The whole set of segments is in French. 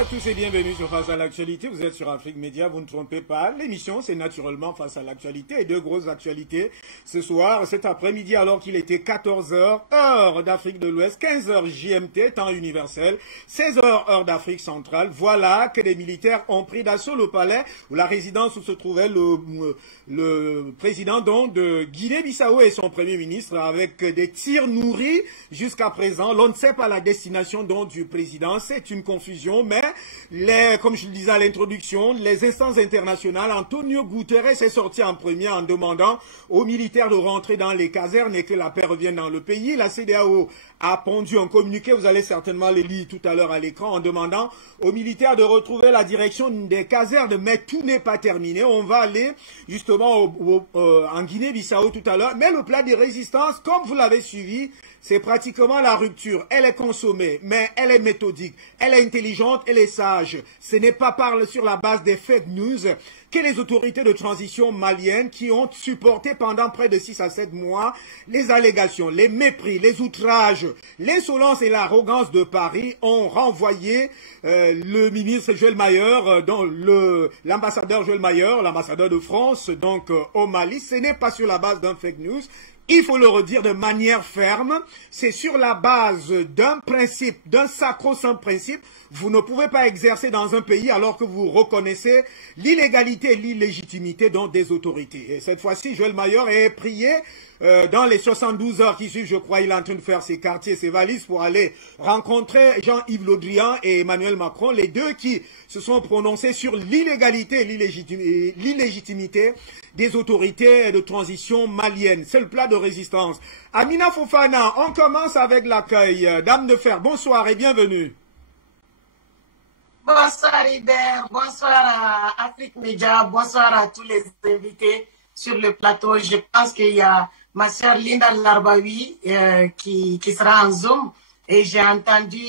à tous et bienvenue sur Face à l'actualité. Vous êtes sur Afrique Média, vous ne trompez pas. L'émission, c'est naturellement Face à l'actualité et deux grosses actualités. Ce soir, cet après-midi, alors qu'il était 14h, heure d'Afrique de l'Ouest, 15h GMT, temps universel, 16h, heure d'Afrique centrale. Voilà que des militaires ont pris d'assaut le palais ou la résidence où se trouvait le président donc, de Guinée-Bissau et son premier ministre avec des tirs nourris jusqu'à présent. On ne sait pas la destination donc, du président. C'est une confusion, mais comme je le disais à l'introduction, les instances internationales, Antonio Guterres est sorti en premier en demandant aux militaires de rentrer dans les casernes et que la paix revienne dans le pays. La CEDEAO a pondu un communiqué, vous allez certainement le lire tout à l'heure à l'écran, en demandant aux militaires de retrouver la direction des casernes, mais tout n'est pas terminé. On va aller justement en Guinée-Bissau tout à l'heure, mais le plan de résistance, comme vous l'avez suivi, c'est pratiquement la rupture. Elle est consommée, mais elle est méthodique, elle est intelligente, elle est sage. Ce n'est pas sur la base des fake news que les autorités de transition maliennes qui ont supporté pendant près de 6 à 7 mois les allégations, les mépris, les outrages, l'insolence et l'arrogance de Paris ont renvoyé le ministre Joël Maillard, l'ambassadeur Joël Maillard, l'ambassadeur de France donc au Mali. Ce n'est pas sur la base d'un fake news. Il faut le redire de manière ferme, c'est sur la base d'un principe, d'un sacro-saint principe. Vous ne pouvez pas exercer dans un pays alors que vous reconnaissez l'illégalité et l'illégitimité des autorités. Et cette fois-ci, Joël Maillard est prié dans les 72 heures qui suivent, je crois, il est en train de faire ses quartiers, ses valises pour aller rencontrer Jean-Yves Le Drian et Emmanuel Macron, les deux qui se sont prononcés sur l'illégalité et l'illégitimité des autorités de transition maliennes. C'est le plat de résistance. Amina Fofana, on commence avec l'accueil. Dame de fer, bonsoir et bienvenue. Bonsoir Hubert, bonsoir à Afrique Média, bonsoir à tous les invités sur le plateau. Je pense qu'il y a ma soeur Linda Larbaoui qui sera en Zoom et j'ai entendu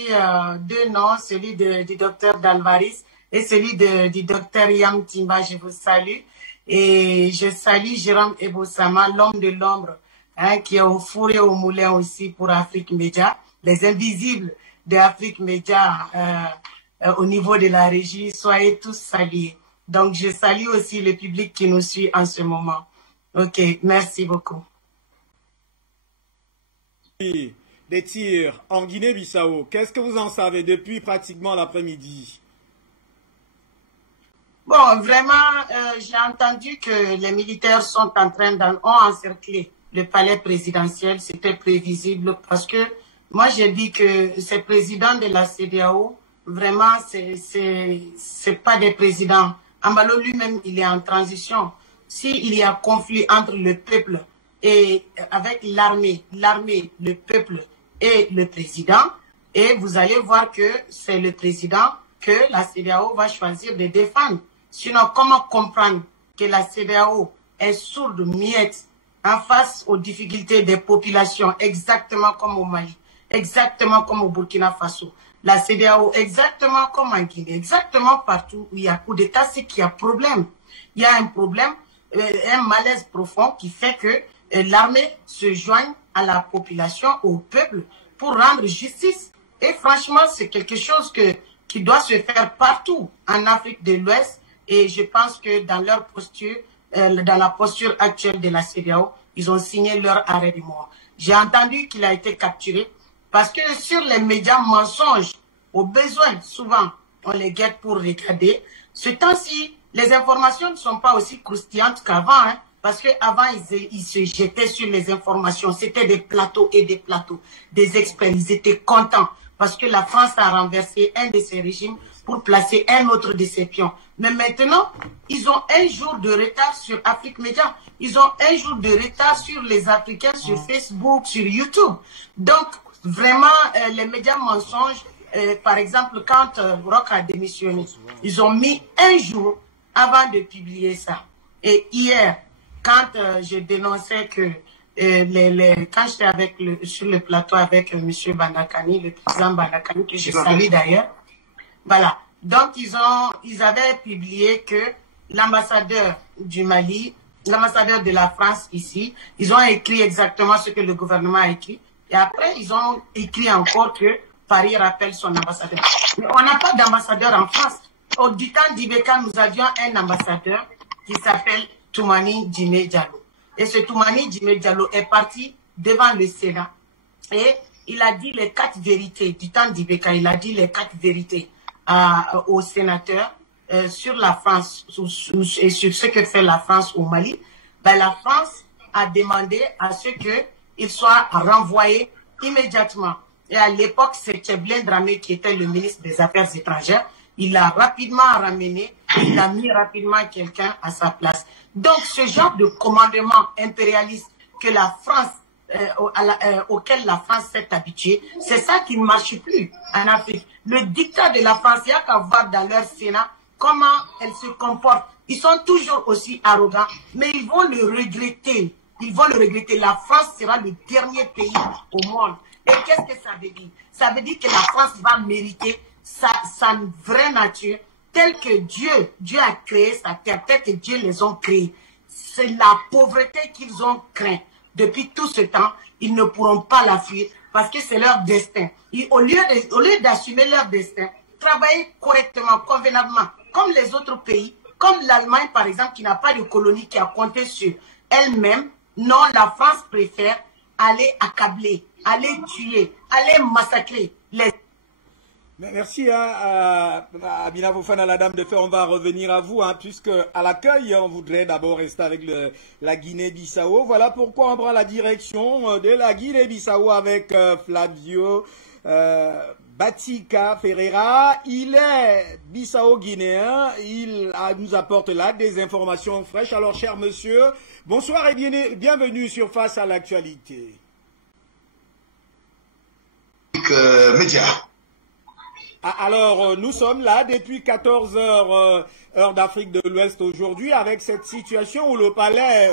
deux noms, celui du docteur Dalvaris et celui du docteur Yam Timba. Je vous salue et je salue Jérôme Ebosama, l'homme de l'ombre, qui est au four et au moulin aussi pour Afrique Média, les invisibles de Afrique Média au niveau de la régie. Soyez tous salués. Donc je salue aussi le public qui nous suit en ce moment. Ok, merci beaucoup. Des tirs en Guinée-Bissau, qu'est-ce que vous en savez depuis pratiquement l'après-midi? Bon, vraiment, j'ai entendu que les militaires sont en train ont encerclé le palais présidentiel. C'était prévisible parce que moi j'ai dit que ces présidents de la CEDEAO, vraiment, c'est pas des présidents. Ambalo lui-même, il est en transition. S'il y a conflit entre le peuple et avec l'armée, le peuple et le président, et vous allez voir que c'est le président que la CEDEAO va choisir de défendre. Sinon, comment comprendre que la CEDEAO est sourde, muette, en face aux difficultés des populations, exactement comme au Mali, exactement comme au Burkina Faso. La CEDEAO, exactement comme en Guinée, exactement partout où il y a coup d'État, c'est qu'il y a problème. Il y a un problème, un malaise profond qui fait que l'armée se joigne à la population, au peuple, pour rendre justice. Et franchement, c'est quelque chose qui doit se faire partout en Afrique de l'Ouest. Et je pense que dans leur posture, dans la posture actuelle de la CEDEAO, ils ont signé leur arrêt de mort. J'ai entendu qu'il a été capturé parce que sur les médias mensonges, au besoin, souvent, on les guette pour regarder. Ce temps-ci, les informations ne sont pas aussi croustillantes qu'avant, parce qu'avant, ils se jetaient sur les informations. C'était des plateaux et des plateaux. Des experts, ils étaient contents parce que la France a renversé un de ses régimes pour placer un autre de ses pions. Mais maintenant, ils ont un jour de retard sur Afrique Média. Ils ont un jour de retard sur les Africains, sur Facebook, sur YouTube. Donc, vraiment, les médias mensonges, par exemple, quand Roch a démissionné, ils ont mis un jour avant de publier ça. Et hier, quand je dénonçais que quand j'étais sur le plateau avec M. Bandakani, le président Bandakani, que je salue d'ailleurs, voilà. Donc, ils avaient publié que l'ambassadeur du Mali, l'ambassadeur de la France ici, ils ont écrit exactement ce que le gouvernement a écrit. Et après, ils ont écrit encore que Paris rappelle son ambassadeur. Mais on n'a pas d'ambassadeur en France. Au du temps d'Ibeka, nous avions un ambassadeur qui s'appelle Toumani Djimé Diallo. Et ce Toumani Djimé Diallo est parti devant le Sénat et il a dit les 4 vérités du temps d'Ibeka. Il a dit les 4 vérités aux sénateurs sur la France et sur ce que fait la France au Mali. Ben, la France a demandé à ce qu'il soit renvoyé immédiatement. Et à l'époque, c'est Tcheblin Dramé qui était le ministre des Affaires étrangères. Il l'a rapidement ramené, il a mis rapidement quelqu'un à sa place. Donc, ce genre de commandement impérialiste que la France, auquel la France s'est habituée, c'est ça qui ne marche plus en Afrique. Le dictat de la France, il n'y a qu'à voir dans leur Sénat comment elle se comporte. Ils sont toujours aussi arrogants, mais ils vont le regretter. Ils vont le regretter. La France sera le dernier pays au monde. Et qu'est-ce que ça veut dire? Ça veut dire que la France va mériter sa vraie nature, telle que Dieu a créé sa terre, telle que Dieu les a créés. C'est la pauvreté qu'ils ont craint. Depuis tout ce temps, ils ne pourront pas la fuir parce que c'est leur destin. Au lieu d'assumer leur destin, travailler correctement, convenablement, comme les autres pays, comme l'Allemagne par exemple, qui n'a pas de colonie, qui a compté sur elle-même. Non, la France préfère aller accabler, aller tuer, aller massacrer les... Merci à Amina Fofana, la dame de fer. On va revenir à vous, puisque à l'accueil, on voudrait d'abord rester avec la Guinée-Bissau. Voilà pourquoi on prend la direction de la Guinée-Bissau avec Flavio Batika Ferreira. Il est Bissau-Guinéen. Il nous apporte là des informations fraîches. Alors, cher monsieur, bonsoir et bienvenue sur Face à l'actualité. Média. Alors, nous sommes là depuis 14 heures, heure d'Afrique de l'Ouest aujourd'hui, avec cette situation où le palais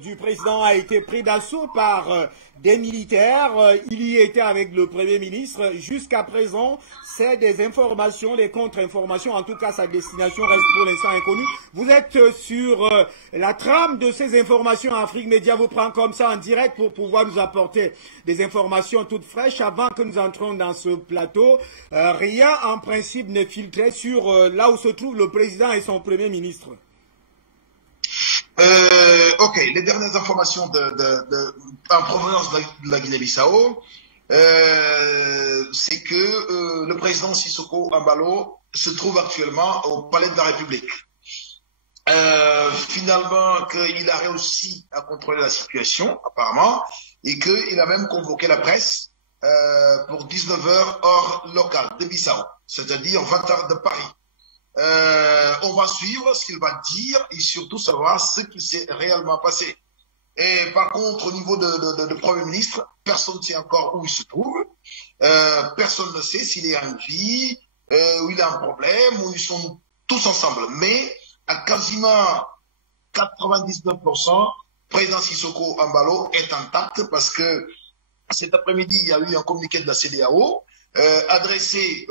du président a été pris d'assaut par des militaires. Il y était avec le Premier ministre. Jusqu'à présent, c'est des informations, des contre-informations. En tout cas, sa destination reste pour l'instant inconnue. Vous êtes sur la trame de ces informations. Afrique Média vous prend comme ça en direct pour pouvoir nous apporter des informations toutes fraîches avant que nous entrions dans ce plateau. Rien en principe n'est filtré sur là où se trouve le président et son Premier ministre. Ok, les dernières informations en provenance de la Guinée-Bissau, c'est que le président Sissoko Embalo se trouve actuellement au Palais de la République. Finalement, qu'il a réussi à contrôler la situation, apparemment, et qu'il a même convoqué la presse pour 19h heure locale de Bissau, c'est-à-dire 20h de Paris. On va suivre ce qu'il va dire et surtout savoir ce qui s'est réellement passé. Et par contre, au niveau de Premier ministre, personne ne sait encore où il se trouve. Personne ne sait s'il est en vie, où il a un problème, où ils sont tous ensemble. Mais à quasiment 99%, président Sissoko Embalo est intact parce que cet après-midi, il y a eu un communiqué de la CEDEAO adressé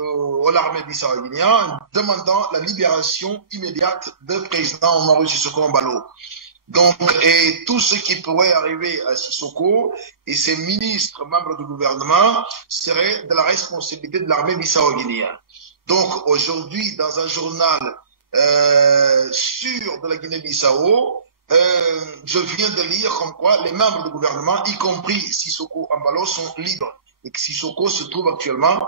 à l'armée bissau-guinéenne demandant la libération immédiate du président Omarou Sissoko Embalo. Donc, et tout ce qui pourrait arriver à Sissoko et ses ministres, membres du gouvernement, serait de la responsabilité de l'armée bissau-guinéenne. Donc, aujourd'hui, dans un journal sûr de la Guinée-Bissau, je viens de lire comme quoi les membres du gouvernement, y compris Sissoko Embalo, sont libres. Et que Sissoko se trouve actuellement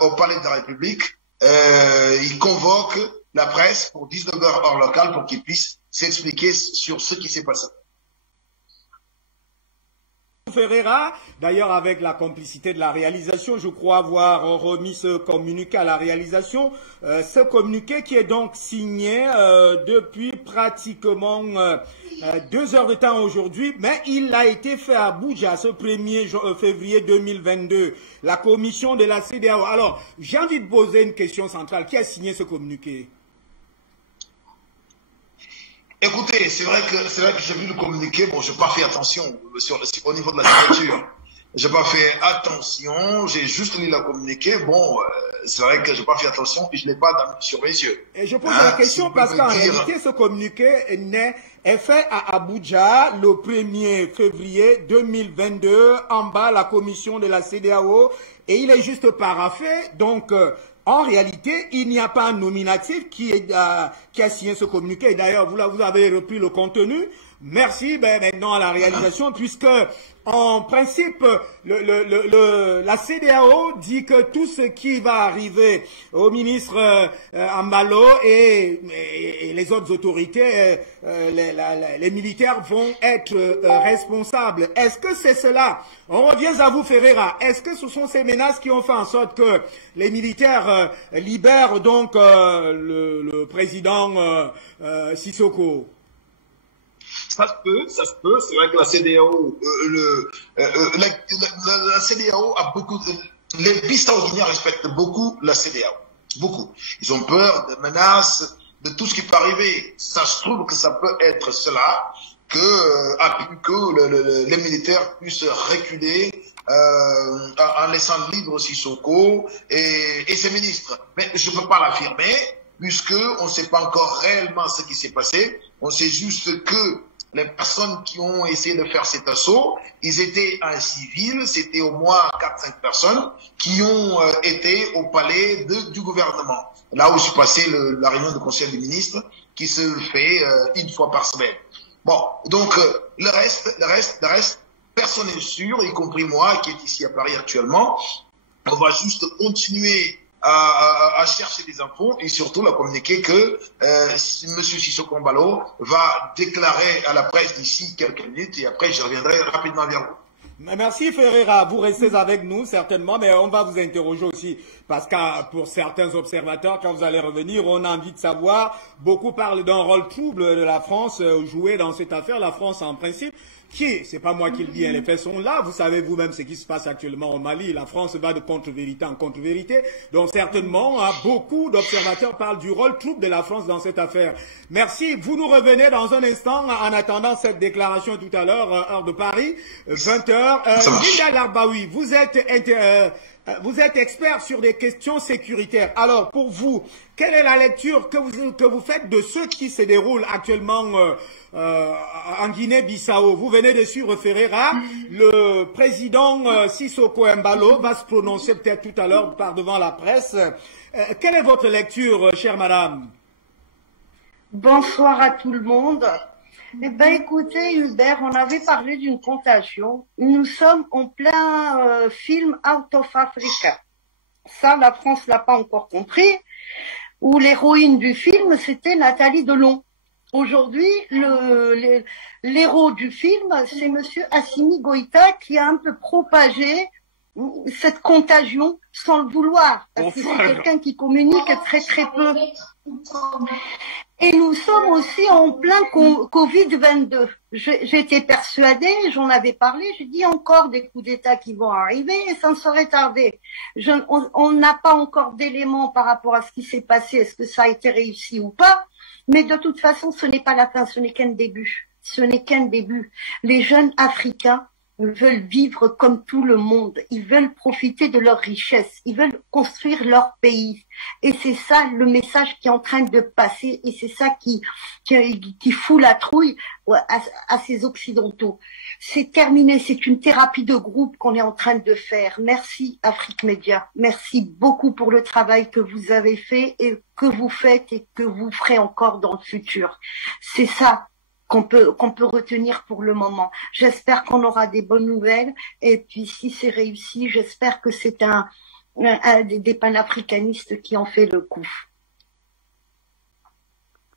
au Palais de la République. Il convoque la presse pour 19h heure locale pour qu'il puisse s'expliquer sur ce qui s'est passé. Ferreira, d'ailleurs avec la complicité de la réalisation, je crois avoir remis ce communiqué à la réalisation, ce communiqué qui est donc signé depuis pratiquement 2 heures de temps aujourd'hui, mais il a été fait à Abuja ce 1er février 2022, la commission de la CEDEAO. Alors, j'ai envie de poser une question centrale. Qui a signé ce communiqué? Écoutez, c'est vrai que j'ai vu le communiqué. Bon, j'ai pas fait attention au niveau de la signature. J'ai pas fait attention. J'ai juste lu le communiqué. Bon, c'est vrai que j'ai pas fait attention et je l'ai pas sur mes yeux. Et je pose la question parce qu'en réalité, ce communiqué est fait à Abuja le 1er février 2022 en bas la commission de la CEDEAO et il est juste paraphé. Donc, en réalité, il n'y a pas un nominatif qui a signé ce communiqué. D'ailleurs, vous avez repris le contenu. Merci maintenant à la réalisation, puisque en principe, la CEDEAO dit que tout ce qui va arriver au ministre Embalo et les autres autorités, les militaires vont être responsables. Est-ce que c'est cela? On revient à vous, Ferreira. Est-ce que ce sont ces menaces qui ont fait en sorte que les militaires libèrent donc le président Sissoko? Ça se peut. C'est vrai que la CEDEAO, la CEDEAO a beaucoup, les Bissau-Guinéens respectent beaucoup la CEDEAO. Beaucoup. Ils ont peur des menaces, de tout ce qui peut arriver. Ça se trouve que ça peut être cela, que les militaires puissent reculer en laissant libre Sissoko et ses ministres. Mais je ne peux pas l'affirmer, puisque on ne sait pas encore réellement ce qui s'est passé. On sait juste que les personnes qui ont essayé de faire cet assaut, ils étaient en civil, c'était au moins 4-5 personnes qui ont été au palais du gouvernement. Là où se passait la réunion du conseil des ministres, qui se fait une fois par semaine. Bon, donc le reste, personne n'est sûr, y compris moi qui est ici à Paris actuellement. On va juste continuer à chercher des infos et surtout la communiquer que M. Sissoko Embalo va déclarer à la presse d'ici quelques minutes et après je reviendrai rapidement vers vous. Merci Ferreira, vous restez avec nous certainement, mais on va vous interroger aussi parce que pour certains observateurs, quand vous allez revenir, on a envie de savoir, beaucoup parlent d'un rôle trouble de la France joué dans cette affaire, la France en principe, c'est pas moi qui le dis, les faits sont là, vous savez vous-même ce qui se passe actuellement au Mali, la France va de contre-vérité en contre-vérité, donc certainement beaucoup d'observateurs parlent du rôle trouble de la France dans cette affaire. Merci, vous nous revenez dans un instant en attendant cette déclaration tout à l'heure, heure de Paris, 20h. Linda Larbaoui, vous êtes expert sur des questions sécuritaires. Alors, pour vous, quelle est la lecture que vous faites de ce qui se déroule actuellement en Guinée-Bissau? Vous venez de suivre Ferreira. Le président Sissoko Embalo va se prononcer peut-être tout à l'heure devant la presse. Quelle est votre lecture, chère madame? Bonsoir à tout le monde. Eh bien, écoutez, Hubert, on avait parlé d'une contagion. Nous sommes en plein film Out of Africa. Ça, la France l'a pas encore compris. Où l'héroïne du film, c'était Nathalie Delon. Aujourd'hui, l'héros du film, c'est Monsieur Assimi Goïta qui a un peu propagé cette contagion sans le vouloir. Parce que c'est quelqu'un qui communique très très peu. Et nous sommes aussi en plein Covid-22. J'étais persuadée, j'en avais parlé, j'ai dit encore des coups d'État qui vont arriver et ça ne saurait tarder. On n'a pas encore d'éléments par rapport à ce qui s'est passé, est-ce que ça a été réussi ou pas, mais de toute façon, ce n'est pas la fin, ce n'est qu'un début. Ce n'est qu'un début. Les jeunes Africains veulent vivre comme tout le monde. Ils veulent profiter de leurs richesses. Ils veulent construire leur pays. Et c'est ça le message qui est en train de passer. Et c'est ça qui fout la trouille à ces Occidentaux. C'est terminé. C'est une thérapie de groupe qu'on est en train de faire. Merci Afrique Média. Merci beaucoup pour le travail que vous avez fait et que vous faites et que vous ferez encore dans le futur. C'est ça qu'on peut retenir pour le moment. J'espère qu'on aura des bonnes nouvelles et puis si c'est réussi, j'espère que c'est des panafricanistes qui ont fait le coup.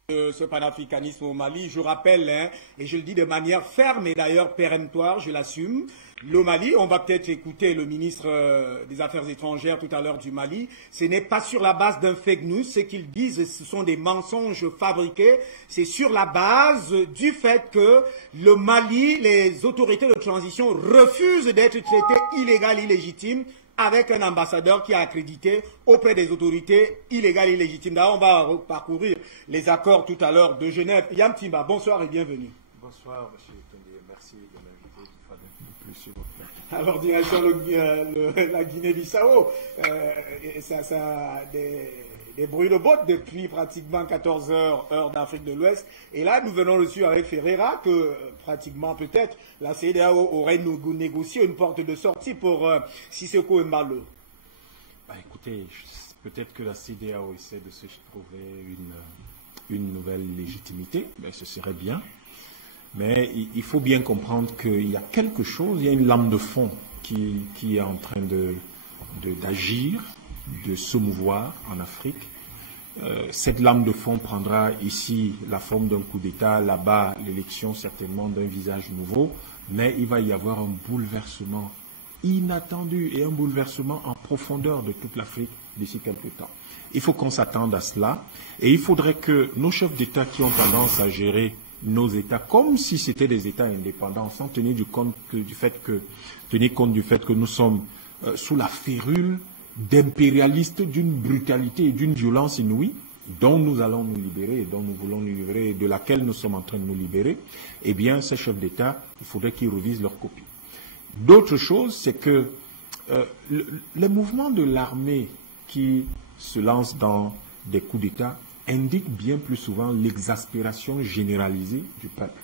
Ce panafricanisme au Mali, je rappelle, et je le dis de manière ferme et d'ailleurs péremptoire, je l'assume, le Mali, on va peut-être écouter le ministre des Affaires étrangères tout à l'heure du Mali, ce n'est pas sur la base d'un fake news, ce qu'ils disent, ce sont des mensonges fabriqués, c'est sur la base du fait que le Mali, les autorités de transition refusent d'être traitées illégales, illégitimes, avec un ambassadeur qui est accrédité auprès des autorités illégales et illégitimes. D'ailleurs, on va parcourir les accords tout à l'heure de Genève. Yam Timba, bonsoir et bienvenue. Bonsoir, M. Tondier. Merci de m'inviter une fois de plus. Alors, direction la Guinée-Bissau, ça des bruits de bottes depuis pratiquement 14 heures, heure d'Afrique de l'Ouest. Et là, nous venons le suivre avec Ferreira que pratiquement peut-être la CEDEAO aurait négocié une porte de sortie pour Sissoko Embalo. Bah, écoutez, peut-être que la CEDEAO essaie de se trouver une nouvelle légitimité, ben, ce serait bien. Mais il faut bien comprendre qu'il y a quelque chose, il y a une lame de fond qui est en train d'agir, de se mouvoir en Afrique. Cette lame de fond prendra ici la forme d'un coup d'État, là-bas l'élection certainement d'un visage nouveau, mais il va y avoir un bouleversement inattendu et un bouleversement en profondeur de toute l'Afrique d'ici quelques temps. Il faut qu'on s'attende à cela et il faudrait que nos chefs d'État qui ont tendance à gérer nos États comme si c'était des États indépendants, sans tenir compte du fait que nous sommes sous la férule d'impérialistes d'une brutalité et d'une violence inouïe dont nous allons nous libérer, et dont nous voulons nous libérer, et de laquelle nous sommes en train de nous libérer, eh bien, ces chefs d'État, il faudrait qu'ils revisent leur copie. D'autre chose, c'est que les mouvements de l'armée qui se lancent dans des coups d'État indiquent bien plus souvent l'exaspération généralisée du peuple.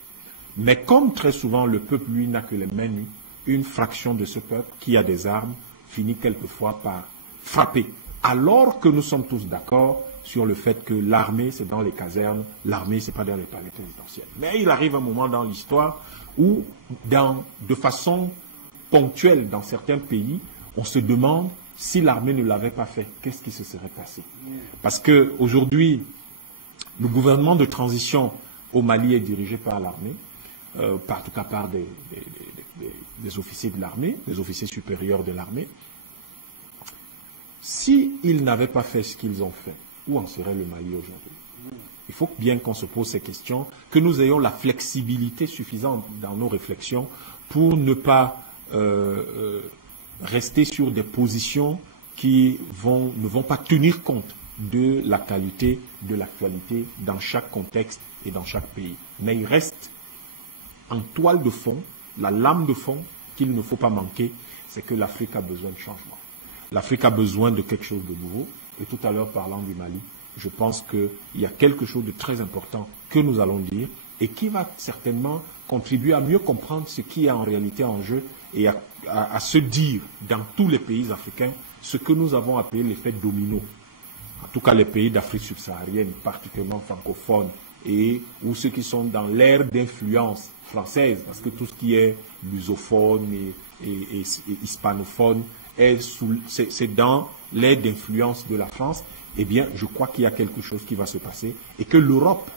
Mais comme très souvent le peuple, lui, n'a que les mains nues, une fraction de ce peuple qui a des armes finit quelquefois par frapper. Alors que nous sommes tous d'accord sur le fait que l'armée, c'est dans les casernes, l'armée, c'est pas dans les palais présidentiels. Mais il arrive un moment dans l'histoire où, de façon ponctuelle dans certains pays, on se demande si l'armée ne l'avait pas fait, qu'est-ce qui se serait passé? Parce qu'aujourd'hui, le gouvernement de transition au Mali est dirigé par l'armée, en tout cas par des officiers de l'armée, des officiers supérieurs de l'armée. S'ils n'avaient pas fait ce qu'ils ont fait, où en serait le Mali aujourd'hui? Il faut bien qu'on se pose ces questions, que nous ayons la flexibilité suffisante dans nos réflexions pour ne pas rester sur des positions qui ne vont pas tenir compte de la qualité de l'actualité dans chaque contexte et dans chaque pays. Mais il reste en toile de fond, la lame de fond qu'il ne faut pas manquer, c'est que l'Afrique a besoin de changement. L'Afrique a besoin de quelque chose de nouveau. Et tout à l'heure, parlant du Mali, je pense qu'il y a quelque chose de très important que nous allons dire et qui va certainement contribuer à mieux comprendre ce qui est en réalité en jeu et à se dire dans tous les pays africains ce que nous avons appelé l'effet domino. En tout cas, les pays d'Afrique subsaharienne, particulièrement francophones, et ou ceux qui sont dans l'ère d'influence française, parce que tout ce qui est lusophone et hispanophone, c'est dans l'ère d'influence de la France. Eh bien, je crois qu'il y a quelque chose qui va se passer et que l'Europe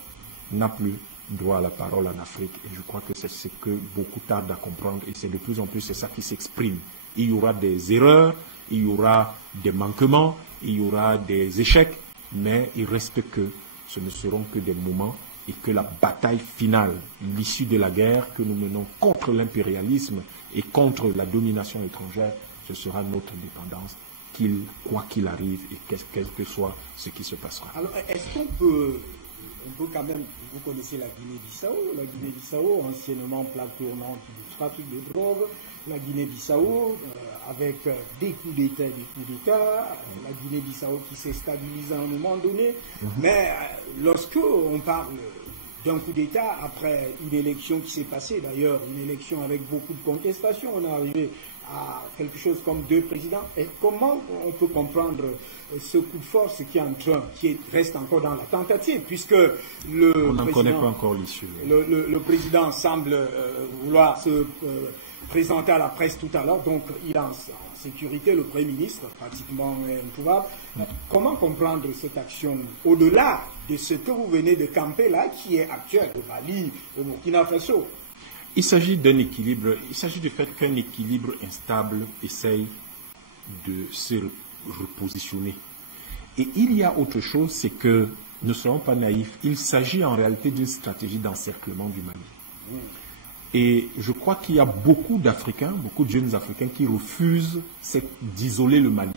n'a plus droit à la parole en Afrique. Et je crois que c'est ce que beaucoup tardent à comprendre et c'est de plus en plus c'est ça qui s'exprime. Il y aura des erreurs, il y aura des manquements, il y aura des échecs, mais il reste que ce ne seront que des moments et que la bataille finale, l'issue de la guerre que nous menons contre l'impérialisme et contre la domination étrangère, ce sera notre indépendance, quoi qu'il arrive et quel que soit ce qui se passera. Alors, est-ce qu'on peut quand même, vous connaissez la Guinée-Bissau, anciennement plaque tournante du trafic de drogue, la Guinée-Bissau avec des coups d'État, la Guinée-Bissau qui s'est stabilisée à un moment donné, mais lorsque on parle d'un coup d'État après une élection qui s'est passée, d'ailleurs une élection avec beaucoup de contestations, on est arrivé à quelque chose comme 2 présidents. Et comment on peut comprendre ce coup de force qui reste encore dans la tentative, puisque on n'en connaît pas encore l'issue. Le président semble vouloir se présenter à la presse tout à l'heure, donc il est en sécurité, le Premier ministre, pratiquement introuvable. Comment comprendre cette action au-delà de ce que vous venez de camper là, qui est actuel au Mali, au Burkina Faso? Il s'agit d'un équilibre, il s'agit du fait qu'un équilibre instable essaye de se repositionner. Et il y a autre chose, c'est que, ne soyons pas naïfs, il s'agit en réalité d'une stratégie d'encerclement du Mali. Et je crois qu'il y a beaucoup d'Africains, beaucoup de jeunes Africains qui refusent d'isoler le Mali,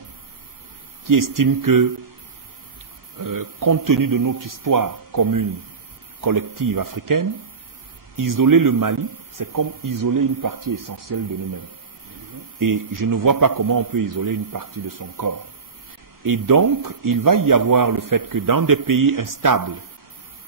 qui estiment que, compte tenu de notre histoire commune, collective africaine, isoler le Mali, c'est comme isoler une partie essentielle de nous-mêmes. Et je ne vois pas comment on peut isoler une partie de son corps. Et donc, il va y avoir le fait que dans des pays instables,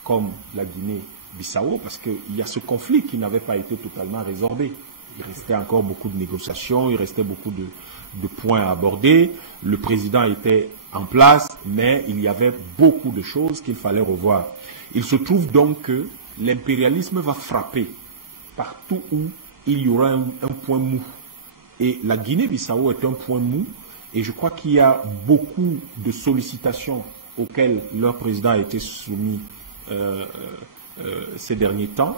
comme la Guinée-Bissau, parce qu'il y a ce conflit qui n'avait pas été totalement résorbé, Il restait encore beaucoup de négociations, il restait beaucoup de points à aborder. Le président était en place, mais il y avait beaucoup de choses qu'il fallait revoir. Il se trouve donc que l'impérialisme va frapper partout où il y aura un point mou. Et la Guinée-Bissau est un point mou, et je crois qu'il y a beaucoup de sollicitations auxquelles leur président a été soumis ces derniers temps,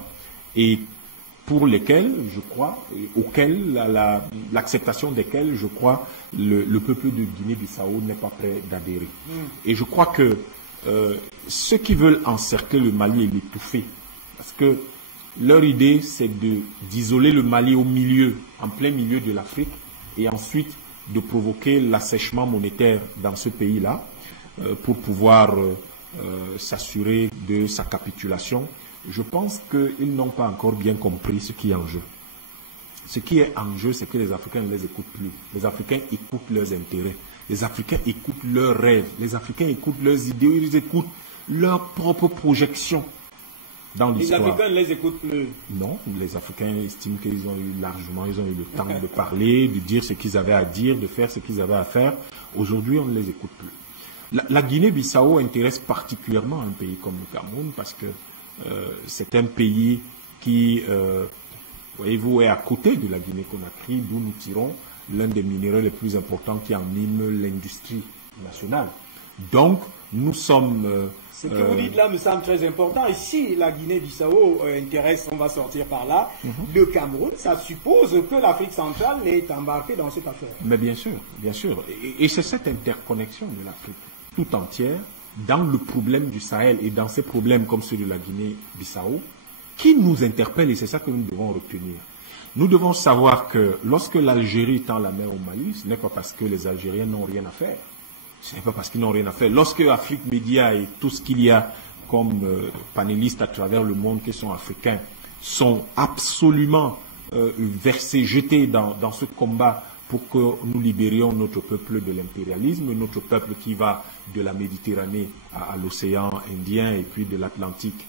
et pour lesquels, je crois, auxquels l'acceptation desquels, je crois, le peuple de Guinée-Bissau n'est pas prêt d'adhérer. Et je crois que ceux qui veulent encercler le Mali et l'étouffer, parce que leur idée, c'est d'isoler le Mali au milieu, en plein milieu de l'Afrique, et ensuite de provoquer l'assèchement monétaire dans ce pays-là, pour pouvoir s'assurer de sa capitulation. Je pense qu'ils n'ont pas encore bien compris ce qui est en jeu. Ce qui est en jeu, c'est que les Africains ne les écoutent plus. Les Africains écoutent leurs intérêts. Les Africains écoutent leurs rêves. Les Africains écoutent leurs idées. Ils écoutent leurs propres projections dans l'histoire. Les Africains ne les écoutent plus. Non, les Africains estiment qu'ils ont eu largement, ils ont eu le temps de parler, de dire ce qu'ils avaient à dire, de faire ce qu'ils avaient à faire. Aujourd'hui, on ne les écoute plus. La Guinée-Bissau intéresse particulièrement un pays comme le Cameroun parce que c'est un pays qui, voyez-vous, est à côté de la Guinée-Conakry, d'où nous tirons l'un des minéraux les plus importants qui animent l'industrie nationale. Donc, nous sommes... Ce que vous dites là me semble très important. Et si la Guinée-Bissau intéresse, on va sortir par là, le Cameroun, ça suppose que l'Afrique centrale est embarquée dans cette affaire. Mais bien sûr, bien sûr. Et c'est cette interconnexion de l'Afrique tout entière dans le problème du Sahel et dans ces problèmes comme ceux de la Guinée-Bissau qui nous interpellent, et c'est ça que nous devons retenir. Nous devons savoir que lorsque l'Algérie tend la main au Mali, ce n'est pas parce que les Algériens n'ont rien à faire. Ce n'est pas parce qu'ils n'ont rien à faire. Lorsque Afrique Média et tout ce qu'il y a comme panélistes à travers le monde qui sont africains sont absolument versés, jetés dans ce combat pour que nous libérions notre peuple de l'impérialisme, notre peuple qui va de la Méditerranée à l'océan Indien et puis de l'Atlantique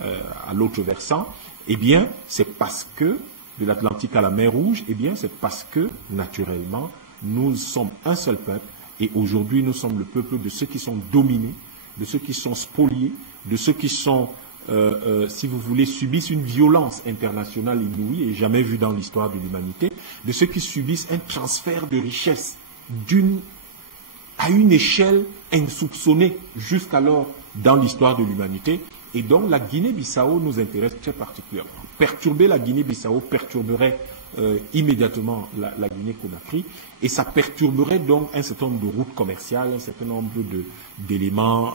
à l'autre versant, eh bien, c'est parce que, de l'Atlantique à la mer Rouge, eh bien, c'est parce que, naturellement, nous sommes un seul peuple, et aujourd'hui, nous sommes le peuple de ceux qui sont dominés, de ceux qui sont spoliés, de ceux qui sont, si vous voulez, subissent une violence internationale inouïe et jamais vue dans l'histoire de l'humanité, de ceux qui subissent un transfert de richesse à une échelle insoupçonnée jusqu'alors dans l'histoire de l'humanité. Et donc la Guinée-Bissau nous intéresse très particulièrement. Perturber la Guinée-Bissau perturberait immédiatement la Guinée-Conakry et ça perturberait donc un certain nombre de routes commerciales, un certain nombre d'éléments,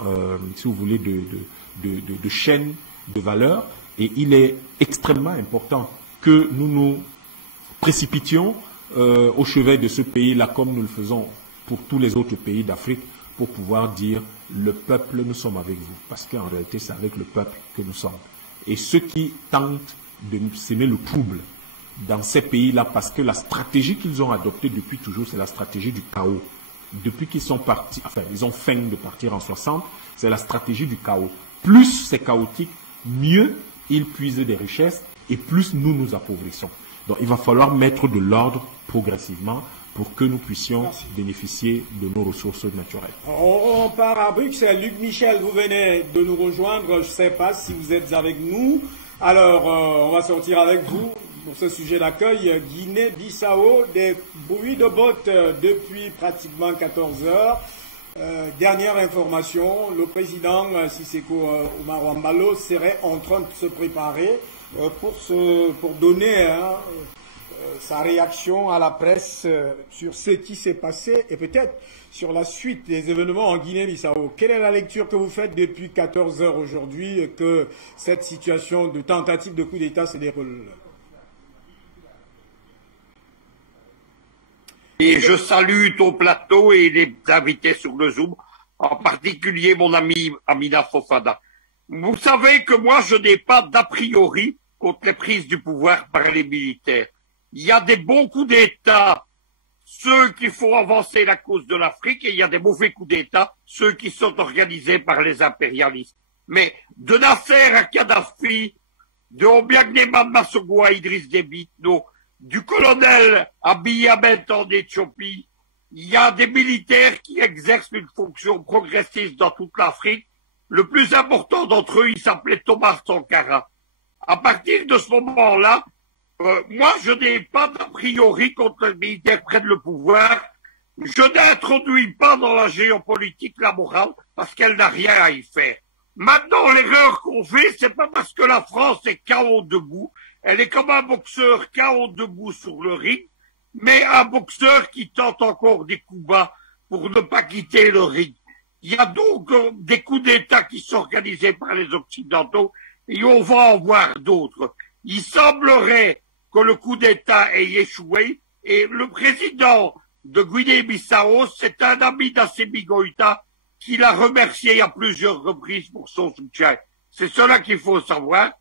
si vous voulez, de chaînes de valeur. Et il est extrêmement important que nous nous précipitions au chevet de ce pays-là comme nous le faisons pour tous les autres pays d'Afrique pour pouvoir dire le peuple, nous sommes avec vous. Parce qu'en réalité, c'est avec le peuple que nous sommes. Et ceux qui tentent de s'aimer le trouble dans ces pays-là, parce que la stratégie qu'ils ont adoptée depuis toujours, c'est la stratégie du chaos. Depuis qu'ils sont partis, enfin, ils ont faim de partir en 60, c'est la stratégie du chaos. Plus c'est chaotique, mieux ils puisent des richesses et plus nous nous appauvrissons. Donc il va falloir mettre de l'ordre progressivement pour que nous puissions bénéficier de nos ressources naturelles. On part à Bruxelles. Luc Michel, vous venez de nous rejoindre. Je ne sais pas si vous êtes avec nous. Alors, on va sortir avec vous pour ce sujet d'accueil. Guinée-Bissau, des bruits de bottes depuis pratiquement 14 heures. Dernière information, le président Siseko Umaro Embalo serait en train de se préparer pour donner sa réaction à la presse sur ce qui s'est passé et peut-être sur la suite des événements en Guinée-Bissau. Quelle est la lecture que vous faites depuis 14 heures aujourd'hui que cette situation de tentative de coup d'État se déroule? Et je salue ton plateau et les invités sur le Zoom, en particulier mon ami Amina Fofana. Vous savez que moi, je n'ai pas d'a priori contre les prises du pouvoir par les militaires. Il y a des bons coups d'État, ceux qui font avancer la cause de l'Afrique, et il y a des mauvais coups d'État, ceux qui sont organisés par les impérialistes. Mais de Nasser à Kadhafi, de Obiang-Nema Massogo à Idriss Déby Itno, du colonel Abiy Ahmed en Éthiopie. Il y a des militaires qui exercent une fonction progressiste dans toute l'Afrique. Le plus important d'entre eux, il s'appelait Thomas Sankara. À partir de ce moment-là, moi, je n'ai pas d'a priori contre les militaires prennent le pouvoir. Je n'introduis pas dans la géopolitique la morale parce qu'elle n'a rien à y faire. Maintenant, l'erreur qu'on fait, c'est pas parce que la France est KO debout. Elle est comme un boxeur KO debout sur le ring, mais un boxeur qui tente encore des coups bas pour ne pas quitter le ring. Il y a donc des coups d'État qui sont organisés par les Occidentaux et on va en voir d'autres. Il semblerait que le coup d'État ait échoué et le président de Guinée-Bissau, c'est un ami d'Assimi Goïta qui l'a remercié à plusieurs reprises pour son soutien. C'est cela qu'il faut savoir.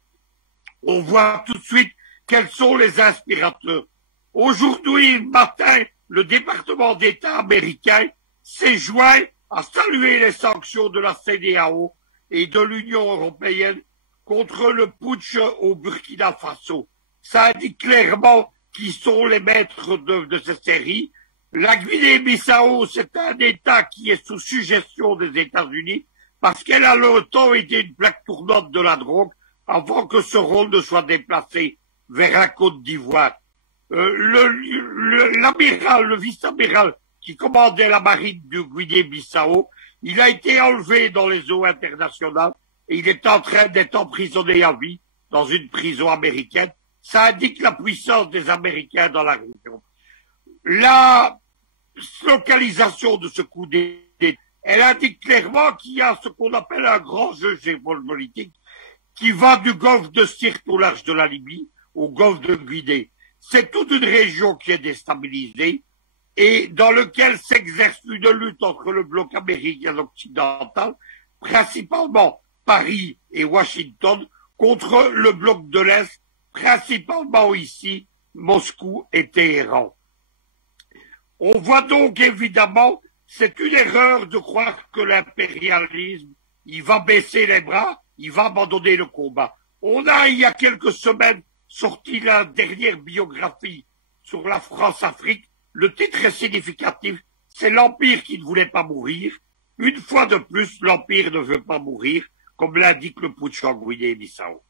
On voit tout de suite quels sont les inspirateurs. Aujourd'hui matin, le département d'État américain s'est joint à saluer les sanctions de la CEDEAO et de l'Union européenne contre le putsch au Burkina Faso. Ça indique clairement qui sont les maîtres de cette série. La Guinée-Bissau, c'est un État qui est sous suggestion des États-Unis parce qu'elle a longtemps été une plaque tournante de la drogue avant que ce rôle ne soit déplacé vers la Côte d'Ivoire. L'amiral, le vice-amiral qui commandait la marine du Guinée-Bissau, il a été enlevé dans les eaux internationales et il est en train d'être emprisonné à vie dans une prison américaine. Ça indique la puissance des Américains dans la région. La localisation de ce coup d'État, elle indique clairement qu'il y a ce qu'on appelle un grand jeu géopolitique qui va du golfe de Sirte au large de la Libye au golfe de Guinée. C'est toute une région qui est déstabilisée et dans lequel s'exerce une lutte entre le bloc américain occidental, principalement Paris et Washington, contre le bloc de l'Est, principalement ici, Moscou et Téhéran. On voit donc évidemment, c'est une erreur de croire que l'impérialisme, il va baisser les bras, il va abandonner le combat. On a, il y a quelques semaines, sorti la dernière biographie sur la France-Afrique. Le titre est significatif, c'est l'Empire qui ne voulait pas mourir. Une fois de plus, l'Empire ne veut pas mourir, comme l'indique le putsch en Guinée-Bissau.